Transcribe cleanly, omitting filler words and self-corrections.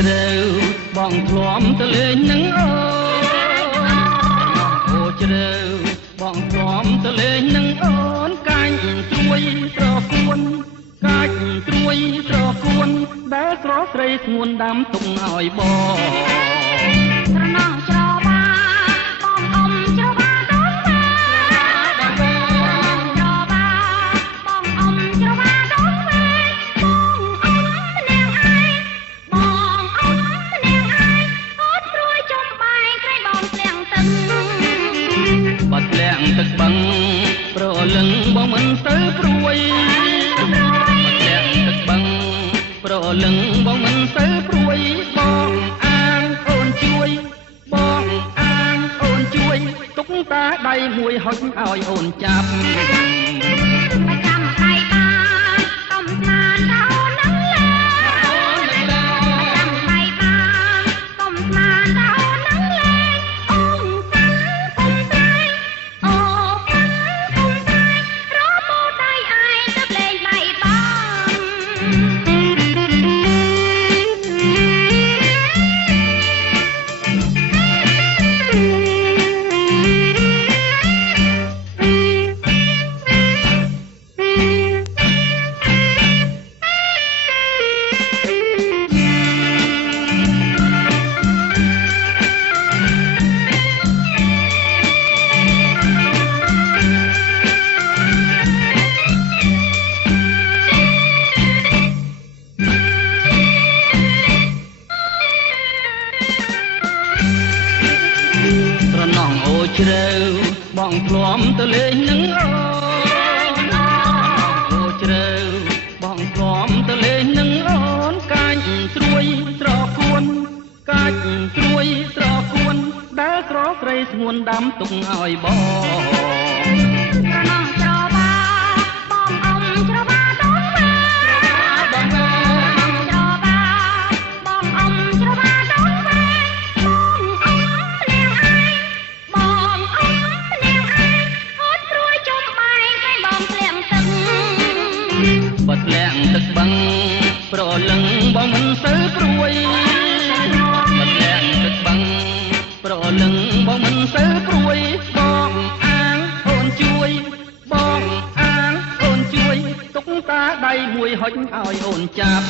ជ្រៅបងធ្លាប់ទៅលេងនឹងអូជ្រៅបងធ្លាប់ទៅលេងនឹងអូនកាញ់ត្រួយត្រកួនកាច់ត្រួយត្រកួនដែលស្រស់ស្រីធ្ងន់ដាំទុកឲ្យបងត្រណងច្របាបងអ៊ំច្របាដូនវែច្របាបងអ៊ំច្របាដូនវែបងអ៊ំម្នាក់ឯងបងអ៊ំម្នាក់ឯងអូនព្រួយចំបែកក្រែងបងធ្លាក់ទឹកបាត់ធ្លាក់ទឹកបឹងប្រលឹងបងមិនទៅព្រួយប្រលឹងបងមិនទៅព្រួយបងអាងអូនជួយបងអាងអូនជួយទុកតាដៃមួយហុចឲ្យអូនចាប់ប្រចាំដៃបានកុំស្មានថាអូននឹងលេងប្រចាំដៃបានកុំស្មានថាអូននឹងលេងអូនកាន់កុំត្រែងអូកាន់កុំត្រែងរពោដៃឯងទៅលេងដៃបងជ្រៅបងធ្លាប់ទៅលេងនឹងអូជ្រៅបងធ្លាប់ទៅលេងនឹងអូនកាច់ត្រួយត្រកួនកាច់ត្រួយត្រកួនដែលស្រស់ស្រីស្ងួនដាំទុកឲ្យបងត្រណងច្របាបងអ៊ំច្របាដូនវែបងច្របាបងអ៊ំច្របាដូនវែបងអ៊ំម្នាក់ឯងបងអ៊ំម្នាក់ឯងអូនព្រួយចំបែកក្រែងបងធ្លាក់ទឹកបាត់ធ្លាក់ទឹកបឹងប្រលឹងបងមិនទៅព្រួយបាត់ធ្លាក់ទឹកបឹងប្រលឹងបងមិនទៅព្រួយបងអាងអូនជួយបងអាងអូនជួយទុកតាដៃមួយហុចឲ្យអូនចាប់